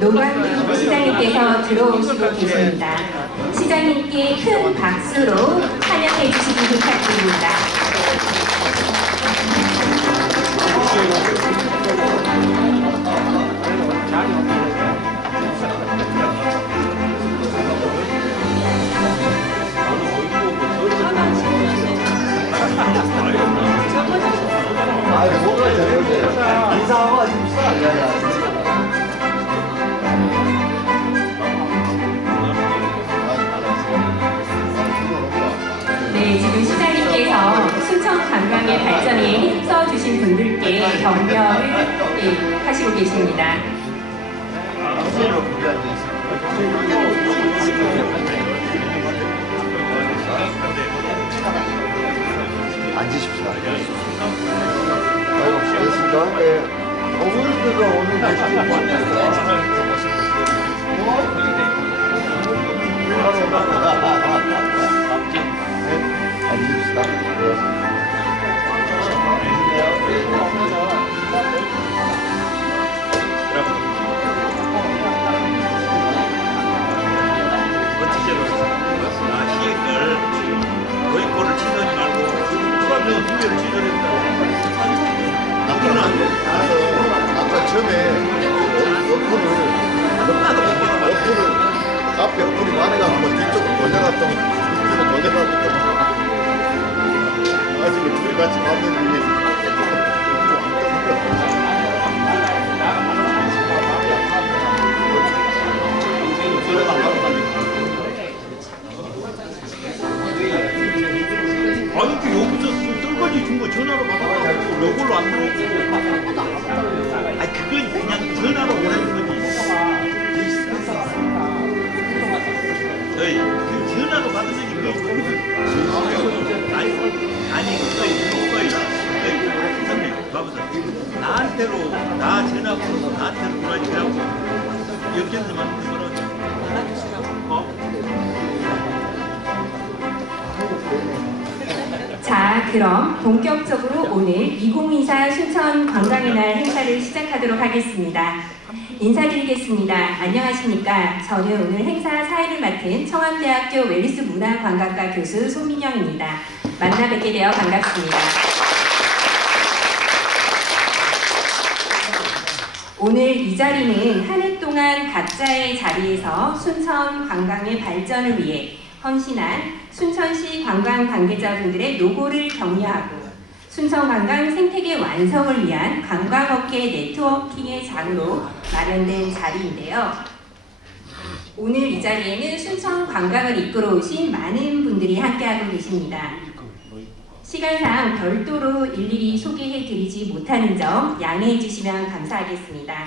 노광규 시장님께서 들어오시고 계십니다. 시장님께 큰 박수로 환영해 주시기 부탁드립니다. 네, 지금 시장님께서 순천 관광의 발전에 힘써 주신 분들께 격려를 하시고 계십니다. 앉으십시오. 알겠습니다. 네. 어머니들과 오늘 앉으십시다. 시액을 거의 골을 치지 말고 추가적인 두 개를 치더랬다. 나쁘는 안 돼. 아까 처음에 어플을 앞에 어플이 많아가지고 뒤쪽으로 돌려놨던 아직은 둘이 같이 봤는데 아니 그 여기서 떨거지 준 거 전화로 받아가지고 요걸로 안 들어오고 아니 그건 그냥 전화로 보내는 거지. 저희 그 전화로 받으시니 아니 그거이 선생님 봐보세요. 나한테로 나 전화 번호 나한테로 보내지 그러고 역전도 만드는 거는 자, 그럼 본격적으로 오늘 2024 순천 관광의 날 행사를 시작하도록 하겠습니다. 인사드리겠습니다. 안녕하십니까. 저는 오늘 행사 사회를 맡은 청암대학교 웰리스 문화관광과 교수 손민영입니다. 만나 뵙게 되어 반갑습니다. 오늘 이 자리는 한 해 동안 각자의 자리에서 순천 관광의 발전을 위해 헌신한 순천시 관광 관계자분들의 노고를 격려하고 순천 관광 생태계 완성을 위한 관광업계 네트워킹의 장으로 마련된 자리인데요. 오늘 이 자리에는 순천 관광을 이끌어 오신 많은 분들이 함께하고 계십니다. 시간상 별도로 일일이 소개해드리지 못하는 점 양해해 주시면 감사하겠습니다.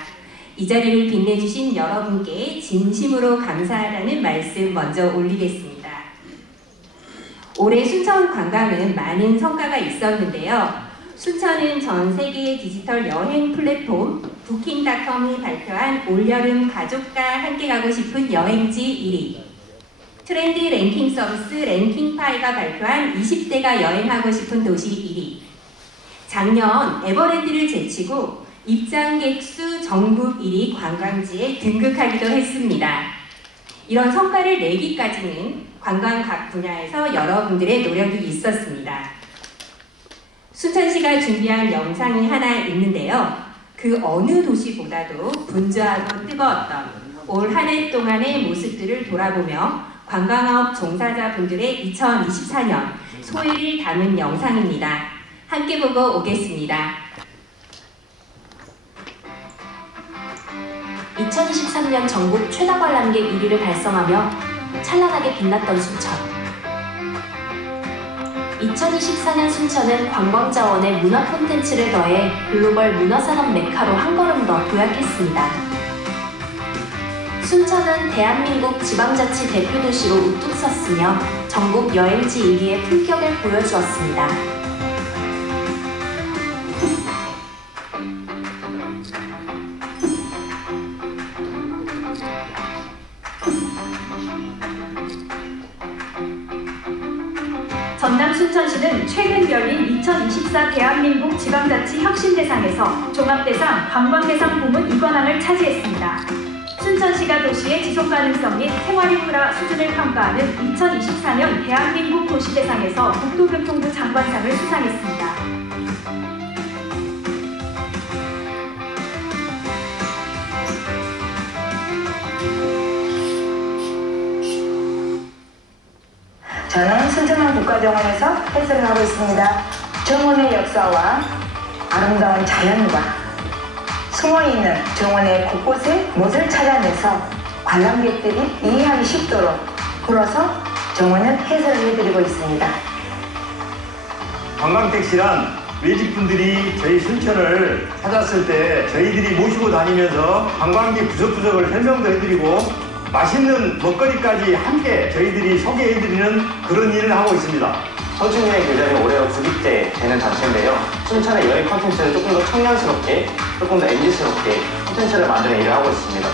이 자리를 빛내주신 여러분께 진심으로 감사하다는 말씀 먼저 올리겠습니다. 올해 순천 관광은 많은 성과가 있었는데요. 순천은 전 세계 디지털 여행 플랫폼 부킹닷컴이 발표한 올여름 가족과 함께 가고 싶은 여행지 1위, 트렌드 랭킹 서비스 랭킹파이가 발표한 20대가 여행하고 싶은 도시 1위, 작년 에버랜드를 제치고 입장객 수 전국 1위 관광지에 등극하기도 했습니다. 이런 성과를 내기까지는 관광 각 분야에서 여러분들의 노력이 있었습니다. 순천시가 준비한 영상이 하나 있는데요. 그 어느 도시보다도 분주하고 뜨거웠던 올 한 해 동안의 모습들을 돌아보며 관광업 종사자분들의 2024년 소회를 담은 영상입니다. 함께 보고 오겠습니다. 2023년 전국 최다 관람객 1위를 달성하며 찬란하게 빛났던 순천. 2024년 순천은 관광자원의 문화 콘텐츠를 더해 글로벌 문화산업 메카로 한 걸음 더 도약했습니다. 순천은 대한민국 지방자치 대표도시로 우뚝 섰으며 전국 여행지 1위의 품격을 보여주었습니다. 전남 순천시는 최근 열린 2024 대한민국 지방자치 혁신대상에서 종합대상, 관광대상 부문 2관왕을 차지했습니다. 기가 도시의 지속 가능성 및 생활 인프라 수준을 평가하는 2024년 대한민국 도시대상에서 국토교통부 장관상을 수상했습니다. 저는 순천만 국가정원에서 해설을 하고 있습니다. 정원의 역사와 아름다운 자연과 숨어있는 정원의 곳곳에 못을 찾아내서 관람객들이 이해하기 쉽도록 풀어서 정원을 해설을 해드리고 있습니다. 관광택시란 외직분들이 저희 순천을 찾았을 때 저희들이 모시고 다니면서 관광지 구석구석을 설명도 해드리고 맛있는 먹거리까지 함께 저희들이 소개해드리는 그런 일을 하고 있습니다. 선춘여행 교전이 올해로 9기째 되는 단체인데요. 순천의 여행 콘텐츠를 조금 더 청년스럽게, 조금 더 MZ스럽게 콘텐츠를 만드는 일을 하고 있습니다.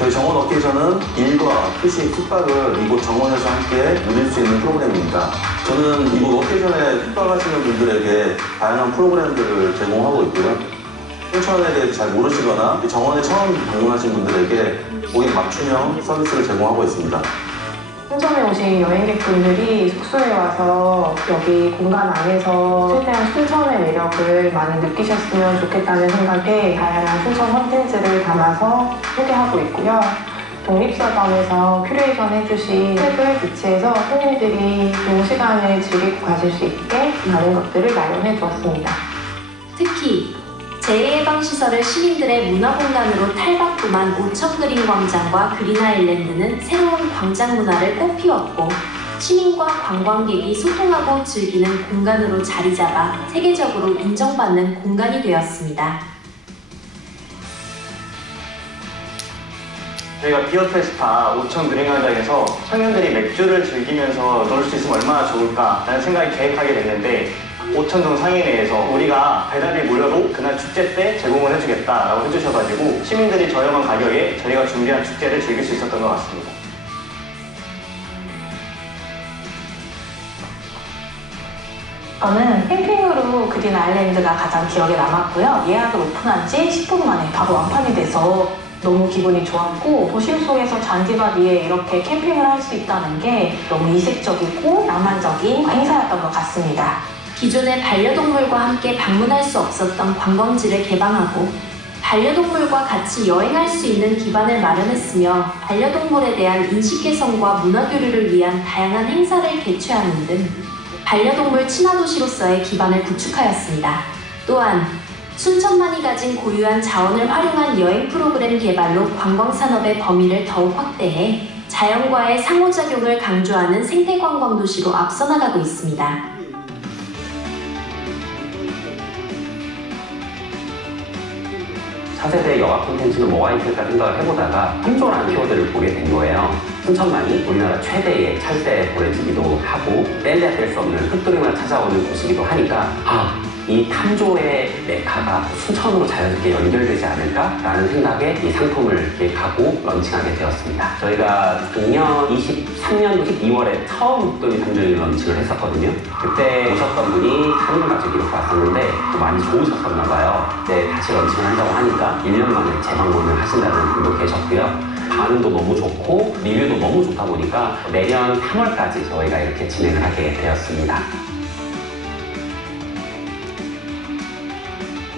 저희 정원 업계에서는 일과 휴식, 숙박을 이곳 정원에서 함께 누릴 수 있는 프로그램입니다. 저는 이곳 업계전에 숙박하시는 분들에게 다양한 프로그램들을 제공하고 있고요. 순천에 대해서 잘 모르시거나 정원에 처음 방문하신 분들에게 고객 맞춤형 서비스를 제공하고 있습니다. 순천에 오신 여행객분들이 숙소에 와서 여기 공간 안에서 최대한 순천의 매력을 많이 느끼셨으면 좋겠다는 생각에 다양한 순천 콘텐츠를 담아서 소개하고 있고요. 독립서점에서 큐레이션 해주신 책을 비치해서 손님들이 좋은 시간을 즐기고 가실 수 있게 많은 것들을 마련해 두었습니다. 특히 재해예방시설을 시민들의 문화공간으로 탈바꿈한 오천그린광장과 그린아일랜드는 새로운 광장 문화를 꽃피웠고 시민과 관광객이 소통하고 즐기는 공간으로 자리잡아 세계적으로 인정받는 공간이 되었습니다. 저희가 비어페스타 오천그린광장에서 청년들이 맥주를 즐기면서 놀 수 있으면 얼마나 좋을까라는 생각이 계획하게 됐는데 오천동 상인회에서 우리가 배달비 무료로 그날 축제 때 제공을 해주겠다라고 해주셔가지고 시민들이 저렴한 가격에 저희가 준비한 축제를 즐길 수 있었던 것 같습니다. 저는 캠핑으로 그린 아일랜드가 가장 기억에 남았고요. 예약을 오픈한 지 10분 만에 바로 완판이 돼서 너무 기분이 좋았고 도심 속에서 잔디밭 위에 이렇게 캠핑을 할 수 있다는 게 너무 이색적이고 낭만적인 행사였던 것 같습니다. 기존의 반려동물과 함께 방문할 수 없었던 관광지를 개방하고 반려동물과 같이 여행할 수 있는 기반을 마련했으며 반려동물에 대한 인식 개선과 문화 교류를 위한 다양한 행사를 개최하는 등 반려동물 친화도시로서의 기반을 구축하였습니다. 또한 순천만이 가진 고유한 자원을 활용한 여행 프로그램 개발로 관광산업의 범위를 더욱 확대해 자연과의 상호작용을 강조하는 생태관광도시로 앞서 나가고 있습니다. 4세대 여가 콘텐츠는 뭐가 있을까 생각을 해보다가 탐조라는 키워드를 보게 된 거예요. 순천만이 우리나라 최대의 찰새 고래지기도 하고 뗄래야 뗄 수 없는 흑돌이만 찾아오는 곳이기도 하니까 이 탐조의 메카가 순천으로 자연스럽게 연결되지 않을까라는 생각에 이 상품을 기획하고 런칭하게 되었습니다. 저희가 작년 23년도 12월에 처음 흑돌이 탐조를 런칭을 했었거든요. 그때 오셨던 분이 3년 가지고 이렇게 왔었는데 또 많이 좋으셨었나 봐요. 네, 다시 런칭을 한다고 하니까 1년 만에 재방문을 하신다는 분도 계셨고요. 반응도 너무 좋고 리뷰도 너무 좋다 보니까 내년 3월까지 저희가 이렇게 진행을 하게 되었습니다.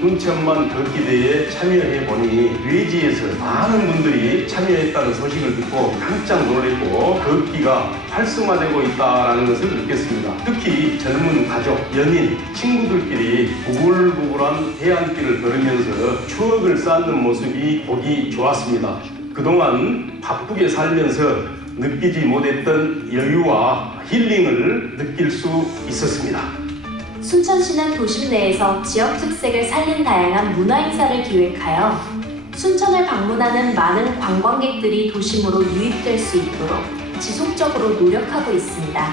순천만 걷기대회에 참여해보니 외지에서 많은 분들이 참여했다는 소식을 듣고 깜짝 놀랐고 걷기가 활성화되고 있다는 것을 느꼈습니다. 특히 젊은 가족, 연인, 친구들끼리 부글부글한 해안길을 걸으면서 추억을 쌓는 모습이 보기 좋았습니다. 그동안 바쁘게 살면서 느끼지 못했던 여유와 힐링을 느낄 수 있었습니다. 순천시는 도심 내에서 지역 특색을 살린 다양한 문화 행사를 기획하여 순천을 방문하는 많은 관광객들이 도심으로 유입될 수 있도록 지속적으로 노력하고 있습니다.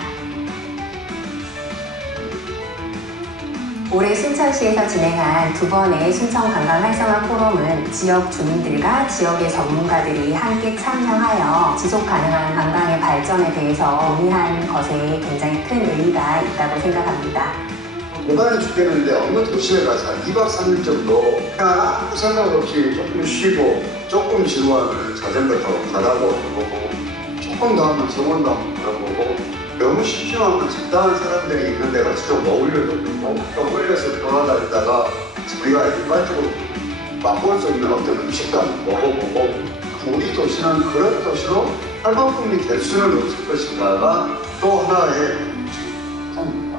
올해 순천시에서 진행한 두 번의 순천 관광 활성화 포럼은 지역 주민들과 지역의 전문가들이 함께 참여하여 지속 가능한 관광의 발전에 대해서 논의한 것에 굉장히 큰 의미가 있다고 생각합니다. 공간에 죽겠는데 어느 도시에 가서 한 2박 3일 정도 그냥 아무 생각 없이 조금 쉬고 조금 지루하면 자전거 타고 바다도 보고 조금 더 하면 정원도 한번 걸어보고 너무 심심하면 적당한 사람들이 있는 데 가서 좀 어울려도 되고 또 흘려서 돌아다니다가 우리가 일반적으로 맛볼 수 있는 어떤 음식도 한번 먹어보고 우리 도시는 그런 도시로 활방품이 될 수는 없을 것인가가 또 하나의 꿈입니다.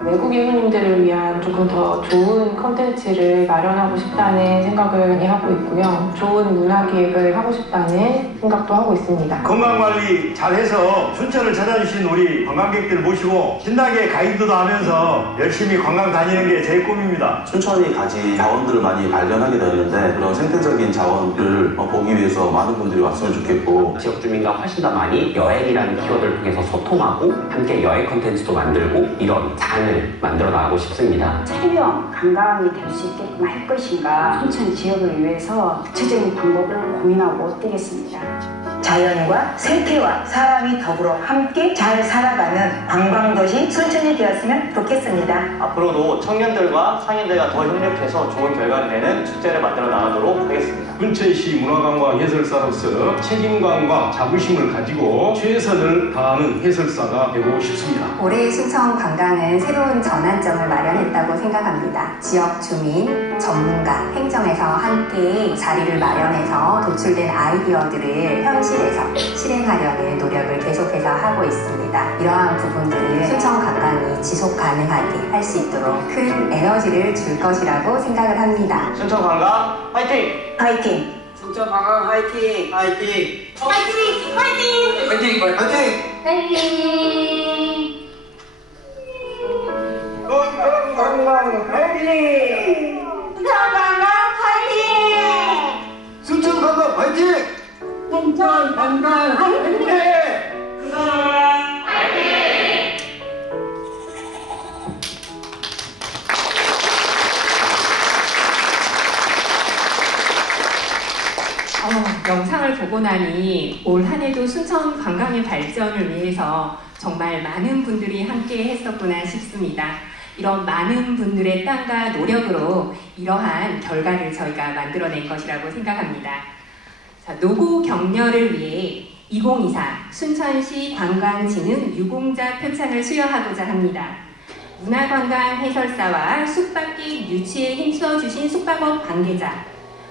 외국인 손님들을 위한 조금 더 좋은 컨텐츠를 마련하고 싶다는 생각을 많이 하고 있고요. 좋은 문화기획을 하고 싶다는 생각도 하고 있습니다. 건강관리 잘해서 순천을 찾아주신 우리 관광객들 모시고 신나게 가이드도 하면서 열심히 관광 다니는 게 제 꿈입니다. 순천이 가진 자원들을 많이 발견하게 되었는데 그런 생태적인 자원들을 보기 위해서 많은 분들이 왔으면 좋겠고 지역 주민과 훨씬 더 많이 여행이라는 키워드를 통해서 소통하고 함께 여행 컨텐츠도 만들고 이런 장을 만들어 나가고 싶습니다. 체험 관광이 될 수 있게끔 할 것인가 순천 지역을 위해서 구체적인 방법을 고민하고 뛰겠습니다. 자연과 생태와 사람이 더불어 함께 잘 살아가는 관광도시 순천이 되었으면 좋겠습니다. 앞으로도 청년들과 상인들과 더 협력해서 좋은 결과를 내는 축제를 만들어 나가도록 하겠습니다. 순천시 문화관광 해설사로서 책임감과 자부심을 가지고 최선을 다하는 해설사가 되고 싶습니다. 올해 순천 관광은 새로운 전환점을 마련했다고 생각합니다. 지역 주민, 전문가, 행정에서 함께 자리를 마련해서 도출된 아이디어들을 현실에서 실행하려는 노력을 계속해서 하고 있습니다. 이러한 부분들을 순천 관광이 지속 가능하게 할 수 있도록 큰 에너지를 줄 것이라고 생각을 합니다. 순천 관광 화이팅! 화이팅! 순천 관광 화이팅! 화이팅! 화이팅! 화이팅! 화이팅! 화이팅! 화이팅! 순천 관광 화이팅! 순천 관광 화이팅! 순천 관광 화이팅! 순천 관광 화이팅! 영상을 보고 나니 올 한 해도 순천 관광의 발전을 위해서 정말 많은 분들이 함께 했었구나 싶습니다. 이런 많은 분들의 땀과 노력으로 이러한 결과를 저희가 만들어낼 것이라고 생각합니다. 자, 노고 격려를 위해 2024 순천시 관광진흥 유공자 표창을 수여하고자 합니다. 문화관광 해설사와 숙박객 유치에 힘써주신 숙박업 관계자,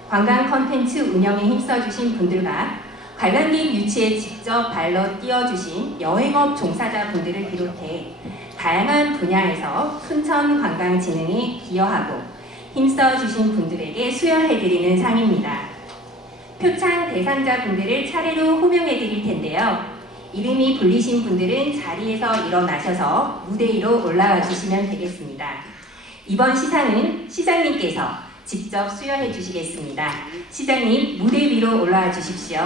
관광 컨텐츠 운영에 힘써주신 분들과 관광객 유치에 직접 발로 뛰어주신 여행업 종사자분들을 비롯해 다양한 분야에서 순천 관광진흥에 기여하고 힘써주신 분들에게 수여해드리는 상입니다. 표창 대상자분들을 차례로 호명해드릴 텐데요. 이름이 불리신 분들은 자리에서 일어나셔서 무대 위로 올라와 주시면 되겠습니다. 이번 시상은 시장님께서 직접 수여해 주시겠습니다. 시장님, 무대 위로 올라와 주십시오.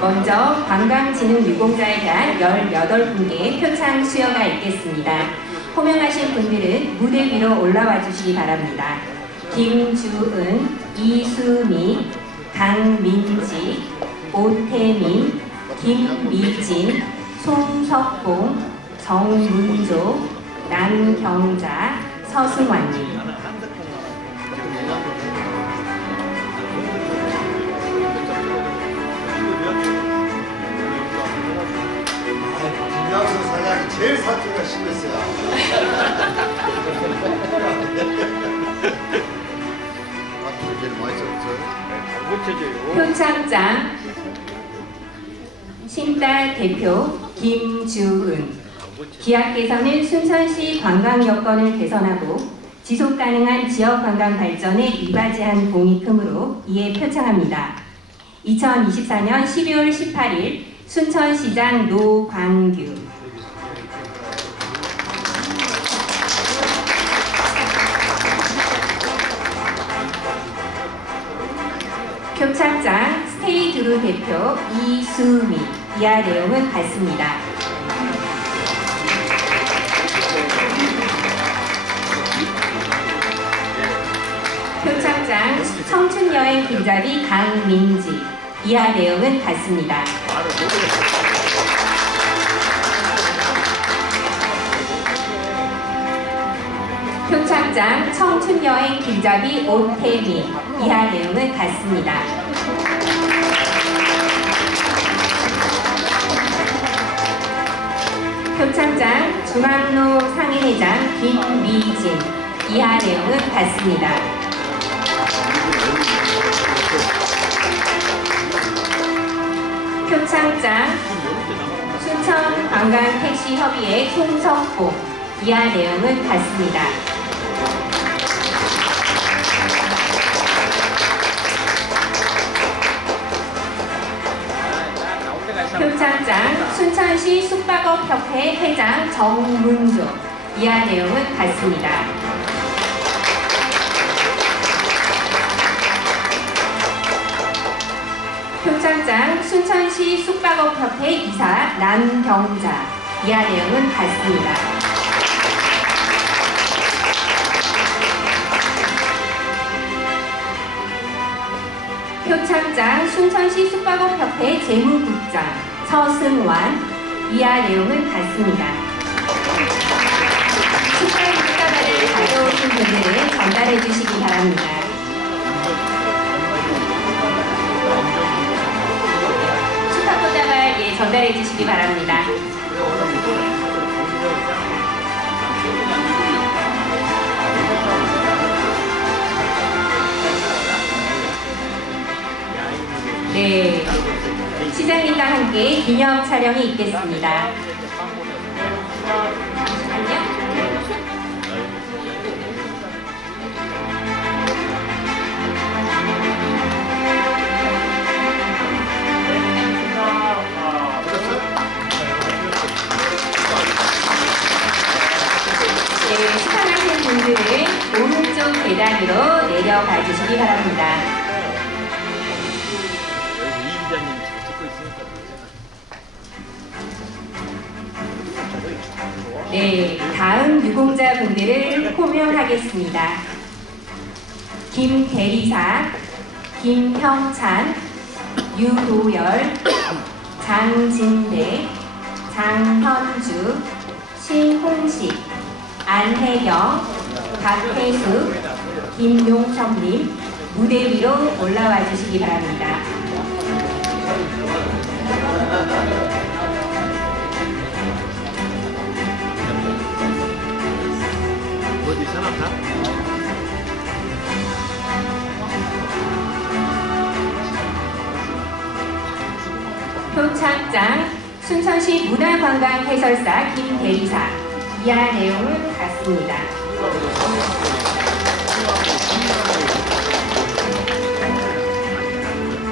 먼저 관광진흥유공자에 대한 18분께 표창 수여가 있겠습니다. 호명하신 분들은 무대 위로 올라와 주시기 바랍니다. 김주은, 이수미, 강민지, 오태민, 김미진, 송석봉, 정문조, 남경자, 서승환님. 김양수 사장이 제일 사투리가 심했어요. 사투리 제일 많이 썼어요. 표창장 신딸 대표 김주은. 기악께서는 순천시 관광 여건을 개선하고 지속가능한 지역관광 발전에 이바지한 공이 크므로 이에 표창합니다. 2024년 12월 18일 순천시장 노광규. 표창장 스테이드루 대표 이수미. 이하 내용은 같습니다. 표창장 청춘여행 길잡이 강민지. 이하 내용은 같습니다. 표창장 청춘여행 길잡이 오태미. 이하 내용은 같습니다. 표창장 중앙로 상인회장 김미진. 이하 내용은 같습니다. 표창장 순천관광택시협의회 송성복. 이하 내용은 같습니다. 표창장 순천시 숙박업협회 회장 정문조. 이하 내용은 같습니다. 표창장 순천시 숙박업협회 이사 남경자. 이하 내용은 같습니다. 표창장 순천시 숙박업협회 재무국장 서승완. 이하 내용은 같습니다. 축하받을 가져오신 분들은 전달해 주시기 바랍니다. 축하 포장을 전달해 주시기 바랍니다. 네, 시장님과 함께 기념 촬영이 있겠습니다. 네, 시상하신 분들은 오른쪽 계단으로 내려가 주시기 바랍니다. 네, 다음 유공자분들을 호명하겠습니다. 김대리사, 김형찬, 유도열, 장진대, 장현주, 신홍식, 안혜경, 박혜수, 김용섭님 무대 위로 올라와 주시기 바랍니다. 표창장 순천시 문화관광해설사 김대리사. 이하 내용은 같습니다.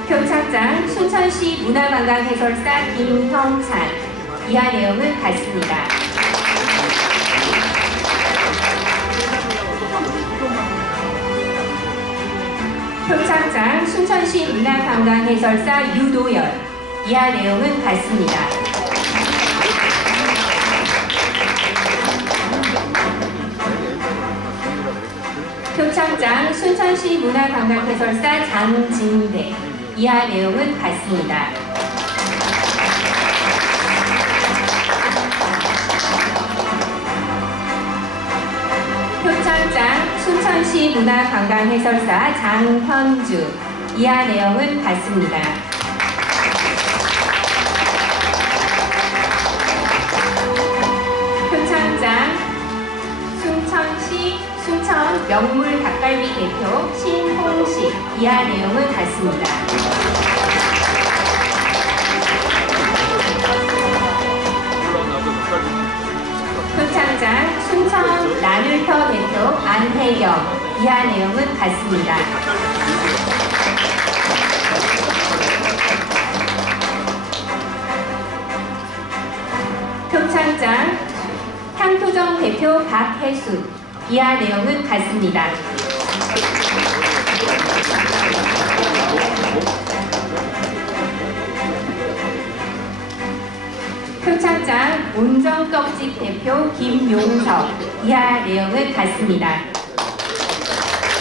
표창장 순천시 문화관광해설사 김형찬. 이하 내용은 같습니다. 표창장 순천시 문화관광해설사 유도열. 이하 내용은 같습니다. 표창장 순천시 문화관광해설사 장진대. 이하 내용은 같습니다. 표창장 순천시 문화관광해설사 장현주. 이하 내용은 같습니다. 표창장 순천시 순천 명물 닭갈비 대표 신홍식. 이하 내용은 같습니다. 표창장 순천 라늘터 대표 안혜경. 이하 내용은 같습니다. 표창장 향토정 대표 박혜수. 이하 내용은 같습니다. 표창장 온정떡집 대표 김용석. 이하 내용은 같습니다.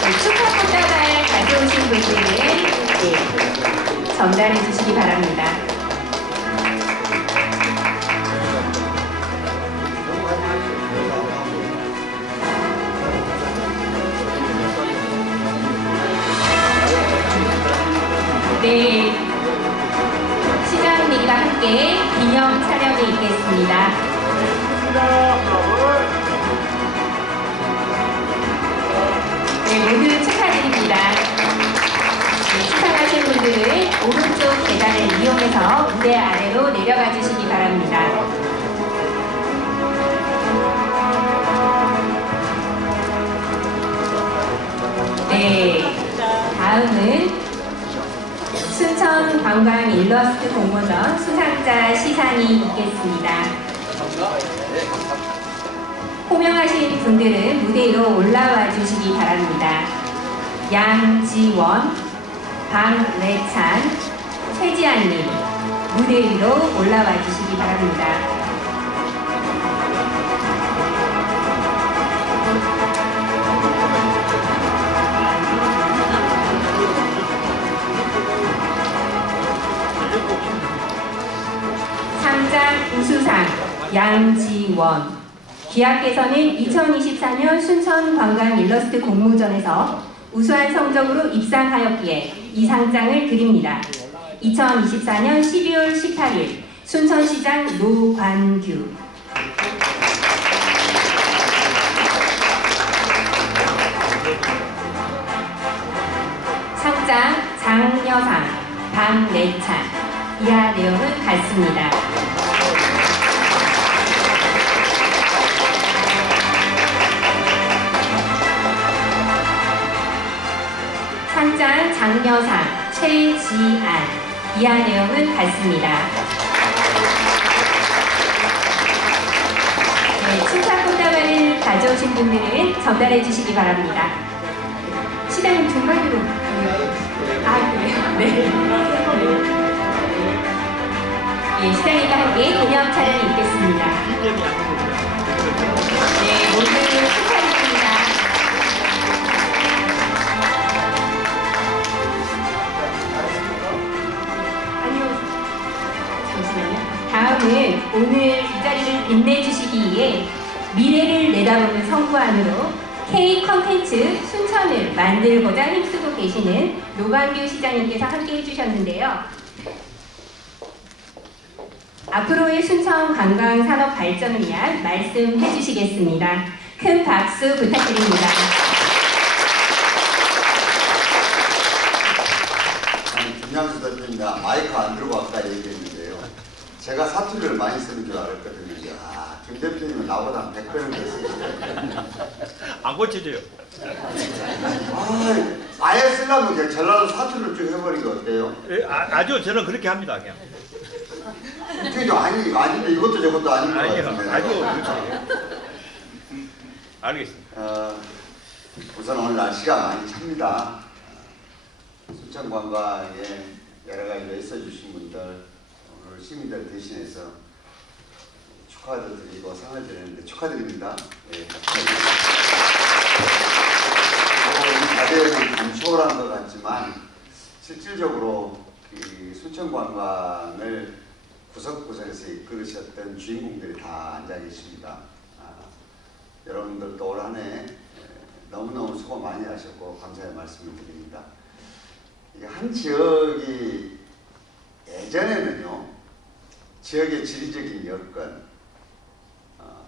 네, 축하 포장을 볼펜을 전달해 주시기 바랍니다. 네, 시장님과 함께 기념 촬영이 있겠습니다. 네, 모두 축하드립니다. 네, 수상하신 분들은 오른쪽 계단을 이용해서 무대 아래로 내려가 주시기 바랍니다. 네, 다음은 순천 관광 일러스트 공모전 수상자 시상이 있겠습니다. 호명하신 분들은 무대 위로 올라와 주시기 바랍니다. 양지원, 방래찬, 최지안님 무대 위로 올라와 주시기 바랍니다. 상장 우수상 양지원. 기합께서는 2024년 순천 관광 일러스트 공모전에서 우수한 성적으로 입상하였기에 이 상장을 드립니다. 2024년 12월 18일 순천시장 노관규. 상장 장여상 박래찬. 이하 내용은 같습니다. 상장 장여상 최지안. 이하 내용은 같습니다. 네, 칭찬 꽃다발을 가져오신 분들은 전달해 주시기 바랍니다. 시장님 중간으로. 아, 그래요? 네. 네, 시장님과 함께 기념 촬영이 있겠습니다. 네, 모두 축하드립니다. 다음은 오늘 이 자리를 빛내주시기 위해 미래를 내다보는 성구안으로 K 컨텐츠 순천을 만들고자 힘쓰고 계시는 노관규 시장님께서 함께 해주셨는데요. 앞으로의 순천 관광 산업 발전을 위한 말씀해 주시겠습니다. 큰 박수 부탁드립니다. 김양수 대표입니다. 마이크 안 들고 아까 얘기했는데요. 제가 사투리를 많이 쓰는 줄 알았거든요. 야, 김 대표님은 나보다 한 100배는 더 쓰시죠. 안 고쳐져요. 아예 쓰려면 그냥 전라도 사투리를 쭉 해버리는 거 어때요? 예, 아주 저는 그렇게 합니다. 그냥. 이게 아닌데 이것도 저것도 아닌 것 같은데. 아주 그렇죠. 알겠습니다. 우선 오늘 날씨가 많이 찹니다. 순천 관광에 여러 가지로 있어주신 분들, 오늘 시민들 대신해서 축하도 드리고 상을 드리는데 축하드립니다. 네, 다들 간초란 것 같지만 실질적으로 이 순천 관광을 구석구석에서 이끌으셨던 주인공들이 다 앉아 계십니다. 여러분들도 올 한 해 너무너무 수고 많이 하셨고 감사의 말씀을 드립니다. 이게 한 지역이 예전에는요, 지역의 지리적인 여건,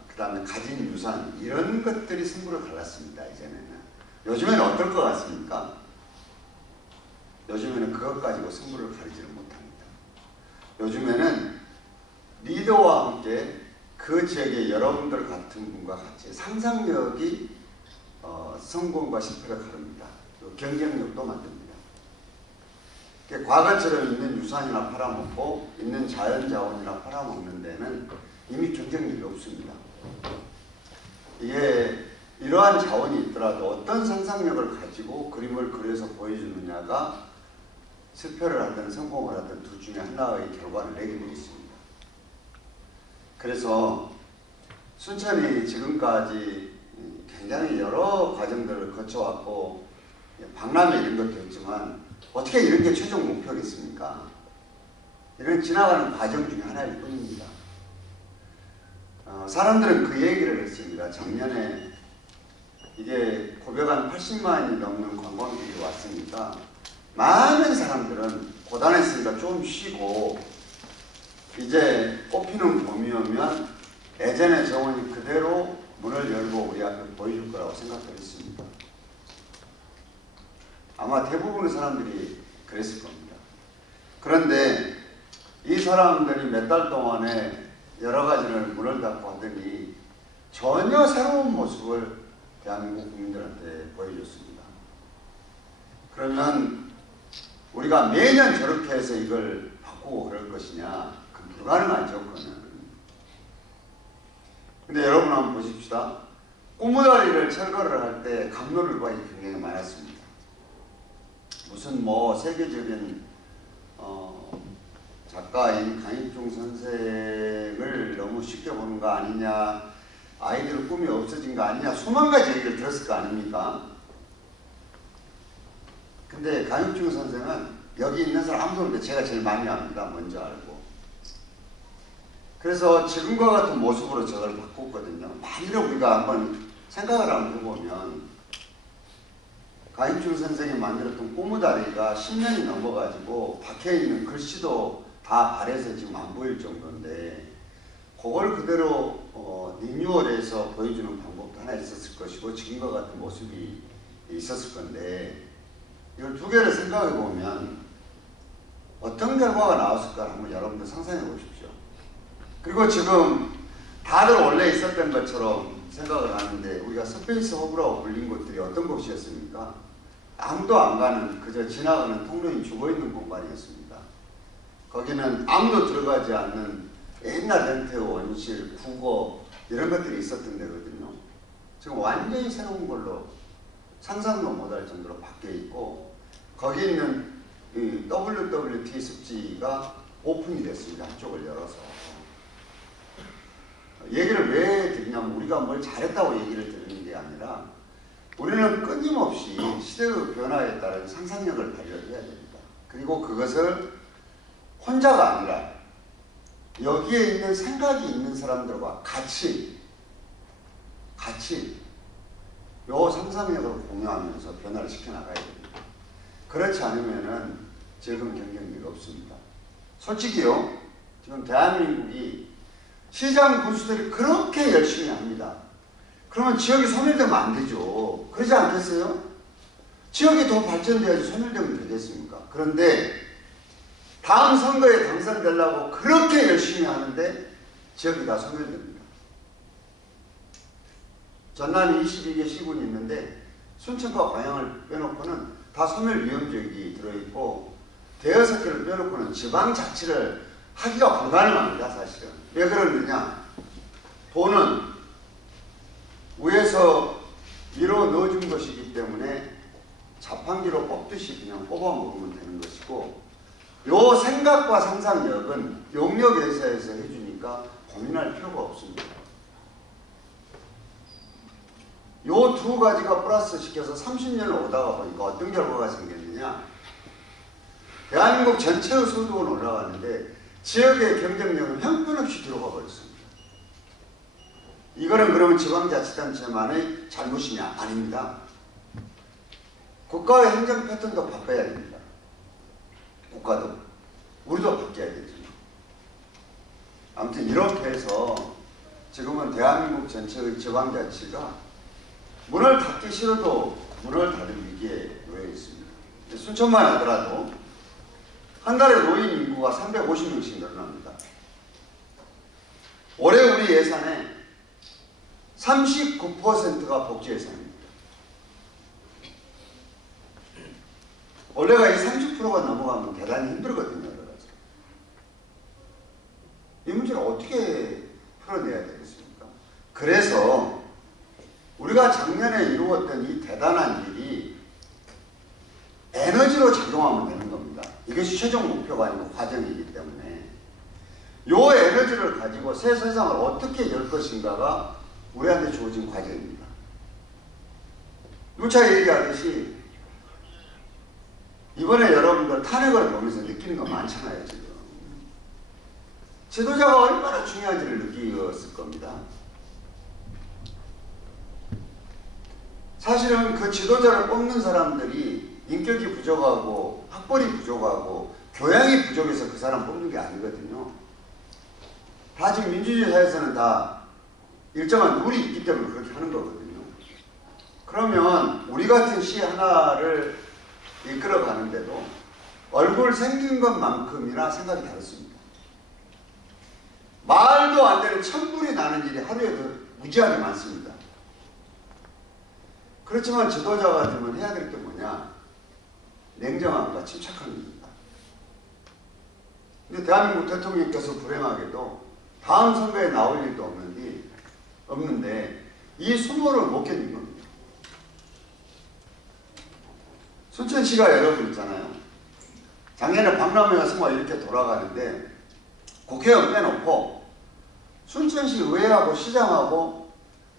그 다음에 가진 유산 이런 것들이 승부를 갈랐습니다. 이전에는. 요즘에는 어떨 것 같습니까? 요즘에는 그것 가지고 승부를 가리지를 못합니다. 요즘에는 리더와 함께 그 지역의 여러분들 같은 분과 같이 상상력이 성공과 실패를 가릅니다. 경쟁력도 만듭니다. 과거처럼 있는 유산이나 팔아먹고 있는 자연자원이나 팔아먹는 데는 이미 경쟁력이 없습니다. 이게 이러한 자원이 있더라도 어떤 상상력을 가지고 그림을 그려서 보여주느냐가 실패를 하든 성공을 하든 둘 중에 하나의 결과를 내게 되겠습니다. 그래서 순천이 지금까지 굉장히 여러 과정들을 거쳐왔고 박람회 이런 것도 있지만 어떻게 이런 게 최종 목표겠습니까? 이런 지나가는 과정 중에 하나일 뿐입니다. 사람들은 그 얘기를 했습니다. 작년에 이게 고백한 80만이 넘는 관광객이 왔으니까 많은 사람들은 고단했으니까 좀 쉬고 이제 꽃피는 봄이 오면 예전의 정원이 그대로 문을 열고 우리 앞에 보여줄 거라고 생각했습니다. 아마 대부분의 사람들이 그랬을 겁니다. 그런데 이 사람들이 몇 달 동안에 여러 가지를 문을 닫고 하더니 전혀 새로운 모습을 대한민국 국민들한테 보여줬습니다. 그러면 우리가 매년 저렇게 해서 이걸 바꾸고 그럴 것이냐? 그건 불가능하죠, 그거는. 근데 여러분 한번 보십시다. 꼬무다리를 철거를 할 때 감로를박이 굉장히 많았습니다. 무슨 뭐 세계적인 작가인 강익중 선생을 너무 쉽게 보는 거 아니냐, 아이들 꿈이 없어진 거 아니냐, 수만 가지 얘기를 들었을 거 아닙니까? 근데 강익중 선생은 여기 있는 사람 아무도 없는데 제가 제일 많이 압니다. 먼저 알고. 그래서 지금과 같은 모습으로 저걸 바꿨거든요. 만일 우리가 한번 생각을 한번 해보면 강익중 선생이 만들었던 꼬무다리가 10년이 넘어가지고 박혀있는 글씨도 다 발해서 지금 안 보일 정도인데 그걸 그대로 리뉴얼해서 보여주는 방법도 하나 있었을 것이고 지금과 같은 모습이 있었을 건데 이걸 두 개를 생각해 보면 어떤 결과가 나왔을까 한번 여러분들 상상해 보십시오. 그리고 지금 다들 원래 있었던 것처럼 생각을 하는데 우리가 스페이스 허브라고 불린 곳들이 어떤 곳이었습니까? 아무도 안 가는 그저 지나가는 통로인 죽어있는 공간이었습니다. 거기는 아무도 들어가지 않는 옛날 렌테오, 원실, 국어 이런 것들이 있었던 데거든요. 지금 완전히 새로운 걸로 상상도 못할 정도로 바뀌어 있고 거기 있는 이 WWT 습지가 오픈이 됐습니다. 한쪽을 열어서. 얘기를 왜 드리냐면 우리가 뭘 잘했다고 얘기를 드리는 게 아니라 우리는 끊임없이 시대의 변화에 따른 상상력을 발휘해야 됩니다. 그리고 그것을 혼자가 아니라 여기에 있는 생각이 있는 사람들과 같이 요 상상력을 공유하면서 변화를 시켜나가야 됩니다. 그렇지 않으면은 지금 경쟁력이 없습니다. 솔직히요, 지금 대한민국이 시장 군수들이 그렇게 열심히 합니다. 그러면 지역이 소멸되면 안 되죠. 그러지 않겠어요? 지역이 더 발전돼야지 소멸되면 되겠습니까? 그런데 다음 선거에 당선되려고 그렇게 열심히 하는데 지역이 다 소멸됩니다. 전남이 22개 시군이 있는데 순천과 광양을 빼놓고는 다 소멸 위험 지역이 들어있고 대여섯 개를 빼놓고는 지방자치를 하기가 불가능합니다. 사실은. 왜 그러느냐? 돈은 위에서 밀어 넣어준 것이기 때문에 자판기로 뽑듯이 그냥 뽑아 먹으면 되는 것이고 요 생각과 상상력은 용역회사에서 해주니까 고민할 필요가 없습니다. 요 두 가지가 플러스 시켜서 30년을 오다가 보니까 어떤 결과가 생겼느냐? 대한민국 전체의 소득은 올라갔는데 지역의 경쟁력은 형편없이 들어가 버렸습니다. 이거는 그러면 지방자치단체만의 잘못이냐? 아닙니다. 국가의 행정 패턴도 바꿔야 됩니다. 국가도. 우리도 바뀌어야 되죠. 아무튼 이렇게 해서 지금은 대한민국 전체의 지방자치가 문을 닫기 싫어도 문을 닫을 위기에 놓여 있습니다. 순천만 하더라도 한 달에 노인 인구가 350명씩 늘어납니다. 올해 우리 예산의 39%가 복지 예산입니다. 원래가 이 30%가 넘어가면 대단히 힘들거든요. 여러 가지. 이 문제를 어떻게 풀어내야 되겠습니까? 그래서 우리가 작년에 이루었던 이 대단한 일이 에너지로 작용하면 되는 겁니다. 이것이 최종 목표가 아니고 과정이기 때문에 요 에너지를 가지고 새 세상을 어떻게 열 것인가가 우리한테 주어진 과정입니다. 누차 얘기하듯이 이번에 여러분들 탄핵을 보면서 느끼는 거 많잖아요. 지금 지도자가 얼마나 중요한지를 느끼었을 겁니다. 사실은 그 지도자를 뽑는 사람들이 인격이 부족하고 학벌이 부족하고 교양이 부족해서 그 사람 뽑는 게 아니거든요. 다 지금 민주주의 사회에서는 다 일정한 룰이 있기 때문에 그렇게 하는 거거든요. 그러면 우리 같은 시 하나를 이끌어 가는데도 얼굴 생긴 것만큼이나 생각이 다릅니다. 말도 안 되는 천불이 나는 일이 하루에도 무지하게 많습니다. 그렇지만 지도자 같으면 해야 될 게 뭐냐? 냉정함과 침착함입니다. 근데 대한민국 대통령께서 불행하게도 다음 선거에 나올 일도 없는데 이 수모를 못 견딘 겁니다. 순천시가 여러분 있잖아요. 작년에 박람회가 승화 이렇게 돌아가는데 국회의원 빼놓고 순천시 의회하고 시장하고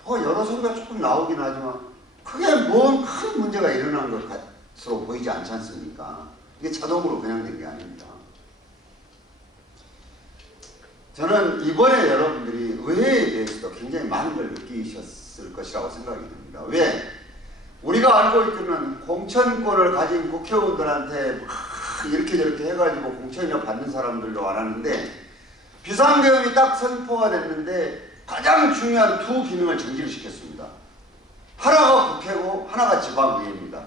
더 여러 선거가 조금 나오긴 하지만 크게 뭔 큰 문제가 일어난 것으로 보이지 않지 않습니까? 이게 자동으로 그냥 된 게 아닙니다. 저는 이번에 여러분들이 의회에 대해서도 굉장히 많은 걸 느끼셨을 것이라고 생각이 듭니다. 왜? 우리가 알고 있기는 공천권을 가진 국회의원들한테 막 이렇게 저렇게 해가지고 공천력 받는 사람들도 알았는데 비상계엄이 딱 선포가 됐는데 가장 중요한 두 기능을 정지시켰습니다. 하나가 국회고 하나가 지방의회입니다.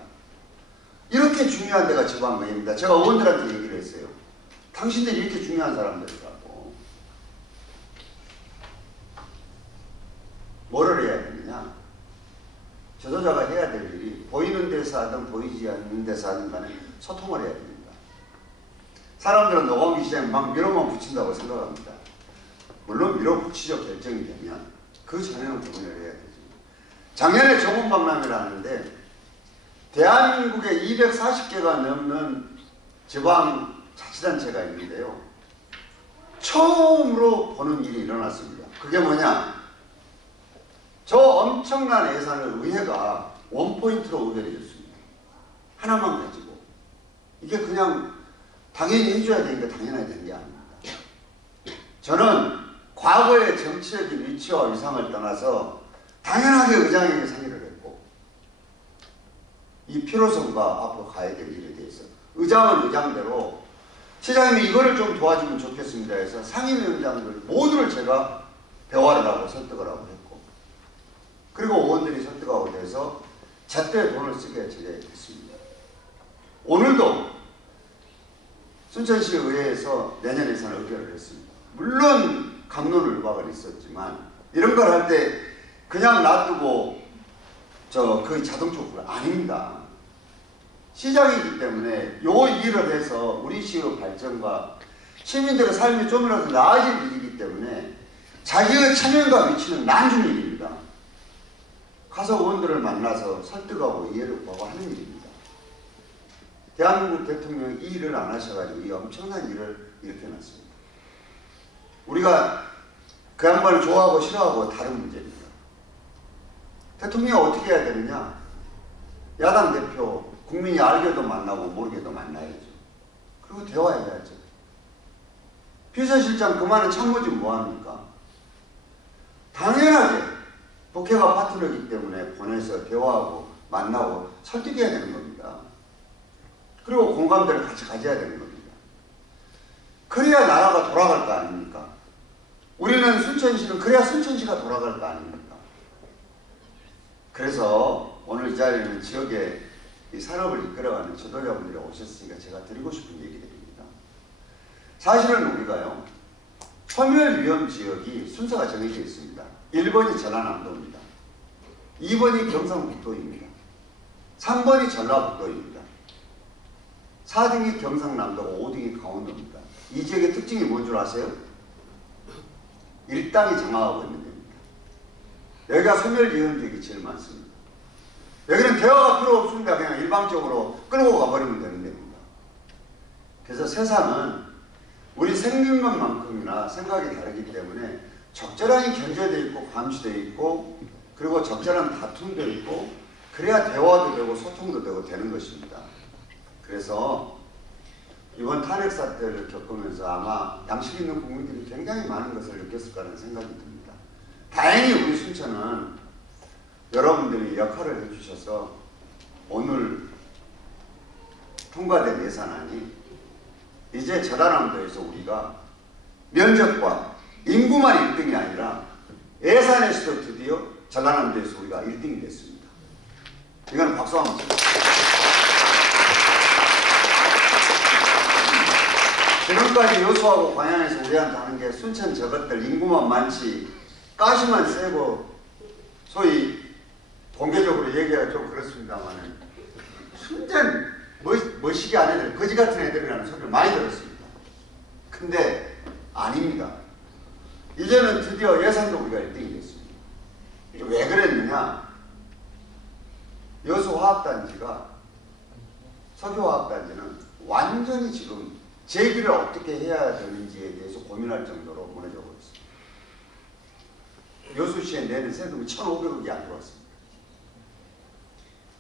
이렇게 중요한 데가 지방의회입니다. 제가 의원들한테 얘기를 했어요. 당신들이 이렇게 중요한 사람들이라고. 뭐를 해야 되느냐? 지도자가 해야 될 일이 보이는 데서 하든 보이지 않는 데서 하든 간에 소통을 해야 됩니다. 사람들은 노광기 시장에 막 밀어만 붙인다고 생각합니다. 물론 밀어붙이죠. 결정이 되면. 그 전에는 고민을 해야 되죠. 작년에 정원박람회를 하는데 대한민국에 240개가 넘는 지방자치단체가 있는데요. 처음으로 보는 일이 일어났습니다. 그게 뭐냐? 저 엄청난 예산을 의회가 원포인트로 의결해 줬습니다. 하나만 가지고. 이게 그냥 당연히 해줘야 되니까 당연하게 된 게 아닙니다. 저는 과거의 정치적인 위치와 위상을 떠나서 당연하게 의장에게 상의를 했고 이 필요성과 앞으로 가야 될 일에 대해서 의장은 의장대로 시장님이 이거를 좀 도와주면 좋겠습니다 해서 상임위원장들 모두를 제가 대화를 하고 설득을 하고 했고 그리고 의원들이 설득하고 돼서 제때 돈을 쓰게 됐습니다. 오늘도 순천시 의회에서 내년 예산을 의결을 했습니다. 물론 갑론을박은 있었지만 이런 걸 할 때 그냥 놔두고 그 자동적으로 아닙니다. 시장이기 때문에 요 일을 해서 우리 시의 발전과 시민들의 삶이 좀이라도 나아질 일이기 때문에 자기의 체면과 위치는 나중 일입니다. 가서 의원들을 만나서 설득하고 이해를 구하고 하는 일입니다. 대한민국 대통령이 이 일을 안 하셔가지고 이 엄청난 일을 일으켜놨습니다. 우리가 그 양반을 좋아하고 싫어하고 다른 문제입니다. 대통령이 어떻게 해야 되느냐? 야당 대표, 국민이 알게도 만나고 모르게도 만나야죠. 그리고 대화해야죠. 비서실장 그만은 참모지 뭐합니까? 당연하게 국회가 파트너이기 때문에 보내서 대화하고 만나고 설득해야 되는 겁니다. 그리고 공감대를 같이 가져야 되는 겁니다. 그래야 나라가 돌아갈 거 아닙니까? 우리는 순천시는 그래야 순천시가 돌아갈 거 아닙니까? 그래서 오늘 이 자리에는 지역의 이 산업을 이끌어가는 지도자분들이 오셨으니까 제가 드리고 싶은 얘기들입니다. 사실은 우리가요, 소멸위험 지역이 순서가 정해져 있습니다. 1번이 전라남도입니다. 2번이 경상북도입니다. 3번이 전라북도입니다. 4등이 경상남도고 5등이 강원도입니다. 이 지역의 특징이 뭔 줄 아세요? 일당이 장악하고 있는 겁니다. 여기가 소멸위험 지역이 제일 많습니다. 여기는 대화가 필요 없습니다. 그냥 일방적으로 끌고 가버리면 되는 겁니다. 그래서 세상은 우리 생긴 것만큼이나 생각이 다르기 때문에 적절한 견제도 있고 감시도 있고 그리고 적절한 다툼도 있고 그래야 대화도 되고 소통도 되고 되는 것입니다. 그래서 이번 탄핵 사태를 겪으면서 아마 양식 있는 국민들이 굉장히 많은 것을 느꼈을 거라는 생각이 듭니다. 다행히 우리 순천은 여러분들이 역할을 해주셔서 오늘 통과된 예산안이 이제 전라남도에서 우리가 면적과 인구만 1등이 아니라 예산에서도 드디어 전라남도에서 우리가 1등이 됐습니다. 이건 박수 한번 쳐주세요. 지금까지 여수하고 광양에서 우리한테 하는 게 순천 저것들 인구만 많지 가시만 세고 소위 공개적으로 얘기하기 좀 그렇습니다만 순전 멋시기 안 애들 거지 같은 애들이라는 소리를 많이 들었습니다. 근데 아닙니다. 이제는 드디어 예산도 우리가 1등이 됐습니다. 왜 그랬느냐? 여수화학단지가 석유화학단지는 완전히 지금 재기를 어떻게 해야 되는지에 대해서 고민할 정도로 무너져 버렸습니다. 여수시에 내는 세금이 1,500억이 안 들어왔습니다.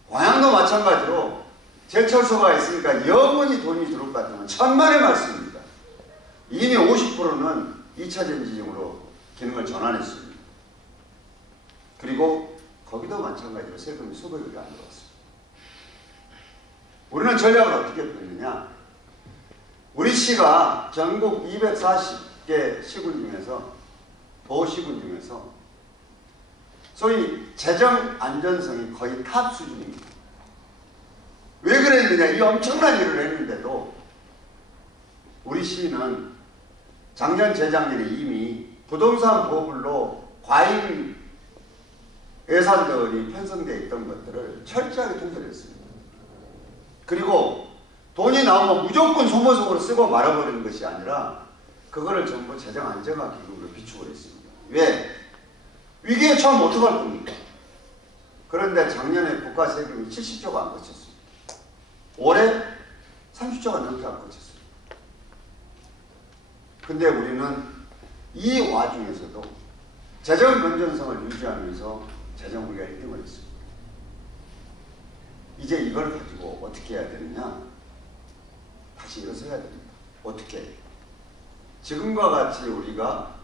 광양도 마찬가지로 제철소가 있으니까 영원히 돈이 들어올 것 같으면 천만의 말씀입니다. 이미 50%는 2차전 지정으로 기능을 전환했습니다. 그리고 거기도 마찬가지로 세금이 수백억이 안 들어왔습니다. 우리는 전략을 어떻게 폈느냐? 우리 시가 전국 240개 시군 중에서 도시군 중에서 소위 재정 안전성이 거의 탑 수준입니다. 왜 그랬느냐? 이 엄청난 일을 했는데도 우리 시는 작년 재작년에 이미 부동산 보불로 과잉 예산들이 편성되어 있던 것들을 철저하게 통솔했습니다. 그리고 돈이 나오면 무조건 소모적으로 쓰고 말아버리는 것이 아니라 그거를 전부 재정 안정화 기금으로 비축을 했습니다. 왜? 위기에 처음 어떡할 겁니까? 그런데 작년에 국가 세금이 70조가 안 거쳤습니다. 올해 30조가 넘게 안 거쳤습니다. 근데 우리는 이 와중에서도 재정 건전성을 유지하면서 재정 우리가 1등을 했습니다. 이제 이걸 가지고 어떻게 해야 되느냐? 다시 일어서야 됩니다. 어떻게? 지금과 같이 우리가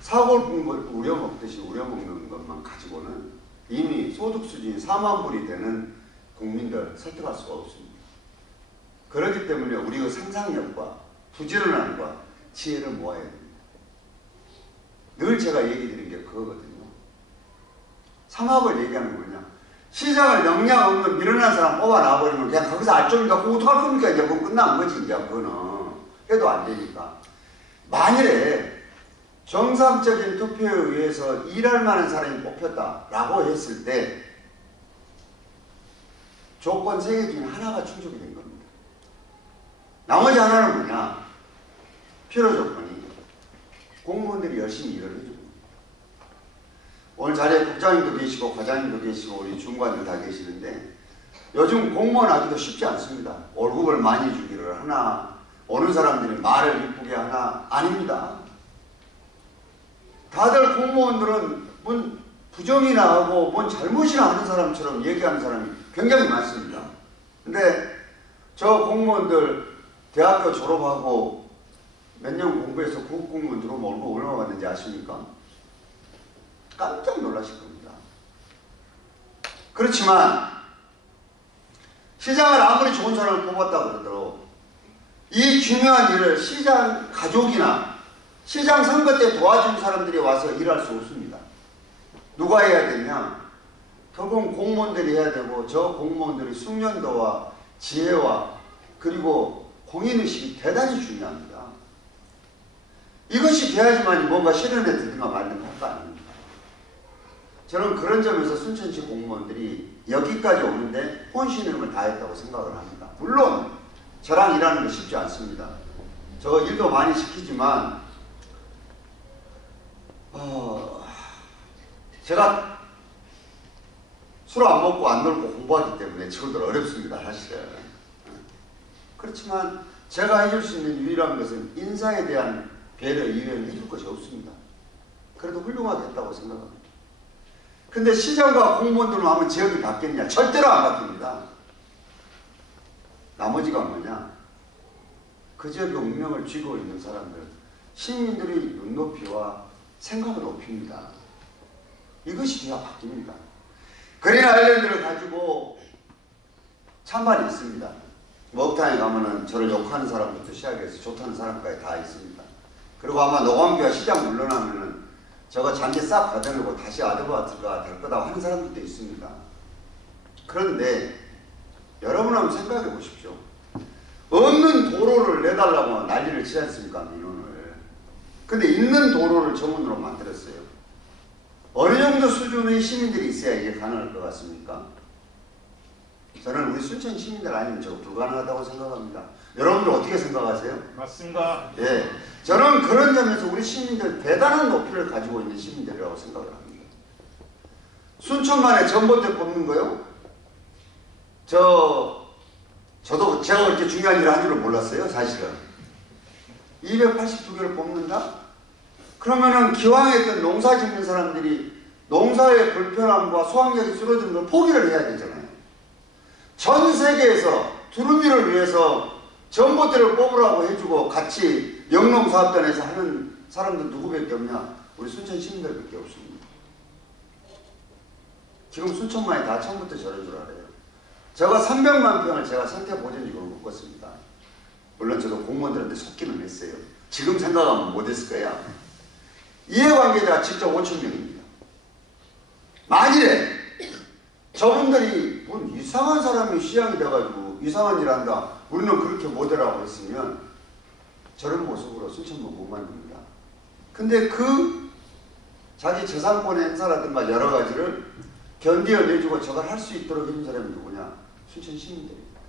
사골국물 우려먹듯이 우려먹는 것만 가지고는 이미 소득 수준이 4만 불이 되는 국민들 설득할 수가 없습니다. 그렇기 때문에 우리의 상상력과 부지런함과 지혜를 모아야 됩니다. 늘 제가 얘기 드린 게 그거거든요. 삼합을 얘기하는 거냐? 시장을 역량 없는 미련한 사람 뽑아놔버리면 그냥 거기서 알점이니까 어떡할 겁니까? 이제 그건 끝난 거지. 이제 그거는 해도 안 되니까. 만일에 정상적인 투표에 의해서 일할 만한 사람이 뽑혔다라고 했을 때 조건 3개 중에 하나가 충족이 된 겁니다. 나머지 하나는 뭐냐? 필요 조건이 공무원들이 열심히 일을 해줍니다. 오늘 자리에 국장님도 계시고 과장님도 계시고 우리 중관들 다 계시는데 요즘 공무원 하기도 쉽지 않습니다. 월급을 많이 주기를 하나, 어느 사람들이 말을 이쁘게 하나, 아닙니다. 다들 공무원들은 뭔 부정이나 하고 뭔 잘못이나 하는 사람처럼 얘기하는 사람이 굉장히 많습니다. 근데 저 공무원들 대학교 졸업하고 몇 년 공부해서 구급공무원 들어오면 월급 얼마 받는지 아십니까? 깜짝 놀라실 겁니다. 그렇지만 시장을 아무리 좋은 사람을 뽑았다 그러더라도 이 중요한 일을 시장 가족이나 시장 선거 때 도와준 사람들이 와서 일할 수 없습니다. 누가 해야 되냐? 결국은 공무원들이 해야 되고 저 공무원들이 숙련도와 지혜와 그리고 공인의식이 대단히 중요합니다. 이것이 돼야지만 뭔가 실현에 들든가 말든가 할 거 아닙니까? 저는 그런 점에서 순천시 공무원들이 여기까지 오는데 혼신의 힘을 다했다고 생각을 합니다. 물론 저랑 일하는 게 쉽지 않습니다. 저 일도 많이 시키지만 제가 술 안 먹고 안 놀고 공부하기 때문에 친구들 어렵습니다. 사실은. 그렇지만 제가 해줄 수 있는 유일한 것은 인사에 대한 배려 이외에는 해줄 것이 없습니다. 그래도 훌륭하게 했다고 생각합니다. 근데 시장과 공무원들만 하면 지역이 바뀌느냐? 절대로 안 바뀝니다. 나머지가 뭐냐? 그 지역의 운명을 쥐고 있는 사람들, 시민들의 눈높이와 생각을 높입니다. 이것이 돼야 바뀝니다. 그린 아일랜드를 가지고 찬반이 있습니다. 목욕탕에 가면은 저를 욕하는 사람부터 시작해서 좋다는 사람까지 다 있습니다. 그리고 아마 노광규와 시장 물러나면은 저거 잔디 싹 가져내고 다시 아드바트가 될 거다 하는 사람들도 있습니다. 그런데 여러분 한번 생각해 보십시오. 없는 도로를 내달라고 난리를 치지 않습니까? 민원을. 근데 있는 도로를 정문으로 만들었어요. 어느 정도 수준의 시민들이 있어야 이게 가능할 것 같습니까? 저는 우리 순천 시민들 아니면 저거 불가능하다고 생각합니다. 여러분들 어떻게 생각하세요? 맞습니다. 예, 저는 그런 점에서 우리 시민들 대단한 높이를 가지고 있는 시민들이라고 생각을 합니다. 순천만에 전봇대 뽑는 거요? 저도 제가 그렇게 중요한 일을 한 줄을 몰랐어요, 사실은. 282개를 뽑는다? 그러면은 기왕에 있던 농사 짓는 사람들이 농사의 불편함과 수확력이 줄어드는 걸 포기를 해야 되잖아요. 전 세계에서 두루미를 위해서 전봇대를 뽑으라고 해주고 같이 영농사업단에서 하는 사람들 누구밖에 없냐? 우리 순천 시민들밖에 없습니다. 지금 순천만이 다 처음부터 저런 줄 알아요. 제가 300만 평을 제가 생태보전지구로 묶었습니다. 물론 저도 공무원들한테 속기는 했어요. 지금 생각하면 못했을 거야. 이해관계자 직접 5,000명입니다. 만일에 저분들이 뭔 이상한 사람이 시장이 돼가지고 이상한 일 한다. 우리는 그렇게 못해라고 했으면 저런 모습으로 순천만 못 만듭니다. 근데 그 자기 재산권의 행사라든가 여러 가지를 견디어내주고 저걸 할 수 있도록 해준 사람이 누구냐? 순천 시민들입니다.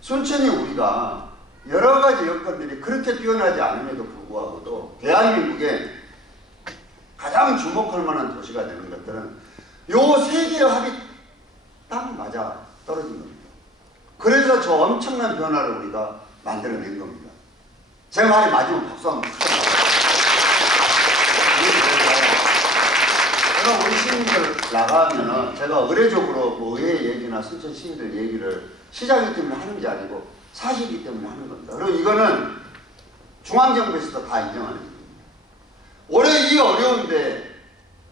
순천이 우리가 여러 가지 여건들이 그렇게 뛰어나지 않음에도 불구하고도 대한민국에 가장 주목할 만한 도시가 되는 것들은 요 세 개의 합이 딱 맞아 떨어진 겁니다. 그래서 저 엄청난 변화를 우리가 만들어낸 겁니다. 제 말이 맞으면 박수 한번 치세요. 제가 우리 시민들 나가면은 제가 의례적으로 뭐 의회 얘기나 순천 시민들 얘기를 시장이기 때문에 하는 게 아니고 사실이기 때문에 하는 겁니다. 그리고 이거는 중앙정부에서도 다 인정하는 겁니다. 올해 이 어려운데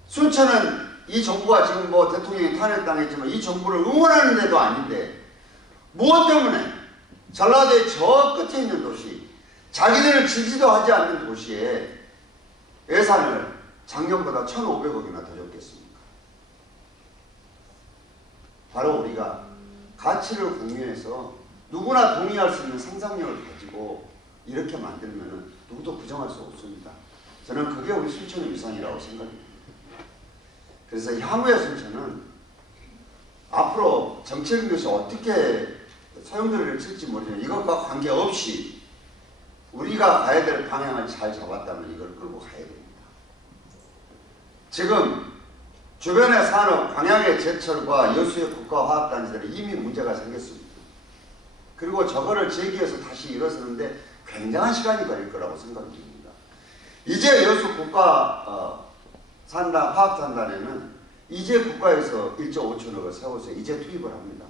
순천은 이 정부가 지금 뭐 대통령이 탄핵당했지만 이 정부를 응원하는 데도 아닌데 무엇 때문에 전라도의 저 끝에 있는 도시, 자기들을 지지도 하지 않는 도시에 예산을 작년보다 1,500억이나 더 줬겠습니까? 바로 우리가 가치를 공유해서 누구나 동의할 수 있는 상상력을 가지고 이렇게 만들면 누구도 부정할 수 없습니다. 저는 그게 우리 순천의 위상이라고 생각합니다. 그래서 향후의 순천은 앞으로 정책인 것이 어떻게 소용돌이를 칠지 모르지만 이것과 관계없이 우리가 가야 될 방향을 잘 잡았다면 이걸 끌고 가야 됩니다. 지금 주변의 산업, 광양의 제철과 여수의 국가화학단지들이 이미 문제가 생겼습니다. 그리고 저거를 제기해서 다시 일어서는데 굉장한 시간이 걸릴 거라고 생각됩니다. 이제 여수 화학산단에는 이제 국가에서 1조 5천억을 세워서 이제 투입을 합니다.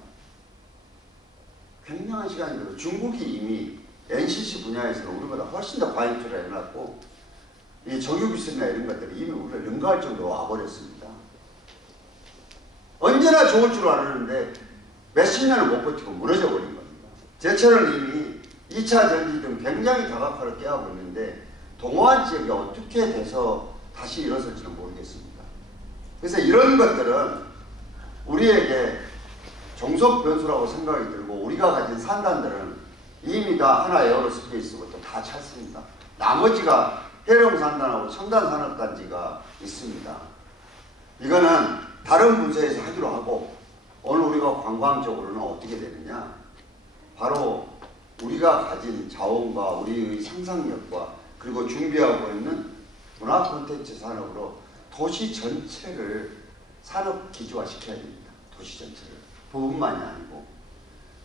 굉장한 시간이 걸려요. 중국이 이미 NCC 분야에서는 우리보다 훨씬 더 과잉투자를 해놨고 이 정유기술이나 이런 것들이 이미 우리를 능가할 정도로 와버렸습니다. 언제나 좋을 줄 알았는데 몇십 년을 못 버티고 무너져 버린 겁니다. 제철은 이미 2차 전지 등 굉장히 다각화를 깨하고 있는데 동호안 지역이 어떻게 돼서 다시 일어설지는 모르겠습니다. 그래서 이런 것들은 우리에게 종속 변수라고 생각이 들고 우리가 가진 산단들은 이미 다 하나의 에어로스페이스부터 다 찼습니다. 나머지가 해룡산단하고 청단산업단지가 있습니다. 이거는 다른 분야에서 하기로 하고 오늘 우리가 관광적으로는 어떻게 되느냐? 바로 우리가 가진 자원과 우리의 상상력과 그리고 준비하고 있는 문화 콘텐츠 산업으로 도시 전체를 산업 기조화 시켜야 됩니다. 도시 전체를. 부분만이 아니고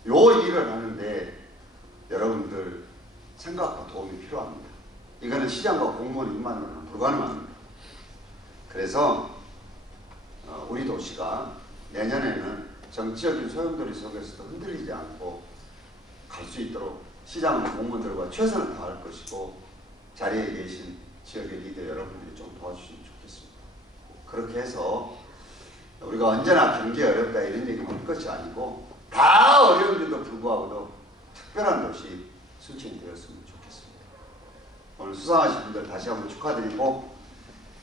요 일을 하는데 여러분들 생각과 도움이 필요합니다. 이거는 시장과 공무원 입만으로는 불가능합니다. 그래서 우리 도시가 내년에는 정치적인 소용돌이 속에서도 흔들리지 않고 갈 수 있도록 시장 공무원들과 최선을 다할 것이고 자리에 계신 지역의 리더 여러분들이 좀 도와주시면 좋겠습니다. 그렇게 해서 우리가 언제나 경기 어렵다 이런 얘기만 할 것이 아니고 다 어려운데도 불구하고도 특별한 도시 순천이 되었으면 좋겠습니다. 오늘 수상하신 분들 다시 한번 축하드리고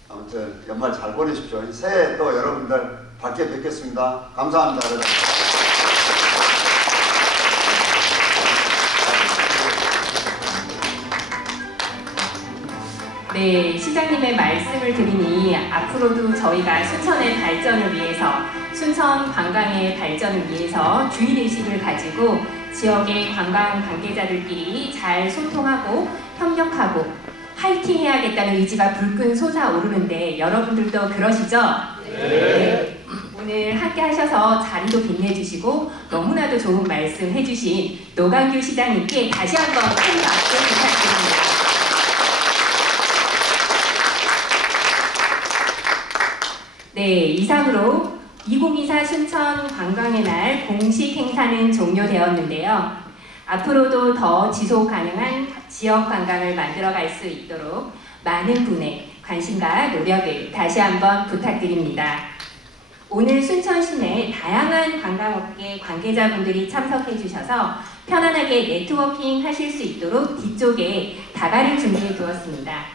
아무튼 연말 잘 보내십시오. 새해 또 여러분들 밝게 뵙겠습니다. 감사합니다. 여러분. 네, 시장님의 말씀을 들으니 앞으로도 저희가 순천의 발전을 위해서, 순천 관광의 발전을 위해서 주인의식을 가지고 지역의 관광 관계자들끼리 잘 소통하고 협력하고 화이팅 해야겠다는 의지가 불끈 솟아오르는데 여러분들도 그러시죠? 네. 오늘 함께 하셔서 자리도 빛내주시고 너무나도 좋은 말씀 해주신 노광규 시장님께 다시 한번 큰 박수 부탁드립니다. 네, 이상으로 2024 순천 관광의 날 공식 행사는 종료되었는데요. 앞으로도 더 지속 가능한 지역 관광을 만들어갈 수 있도록 많은 분의 관심과 노력을 다시 한번 부탁드립니다. 오늘 순천 시내 다양한 관광업계 관계자분들이 참석해 주셔서 편안하게 네트워킹 하실 수 있도록 뒤쪽에 다발을 준비해 두었습니다.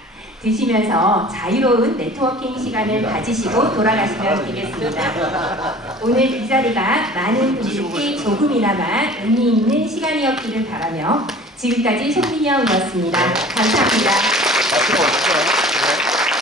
드시면서 자유로운 네트워킹 시간을 가지시고 돌아가시면 되겠습니다. 오늘 이 자리가 많은 분들께 조금이나마 의미 있는 시간이었기를 바라며 지금까지 송민영이었습니다. 감사합니다.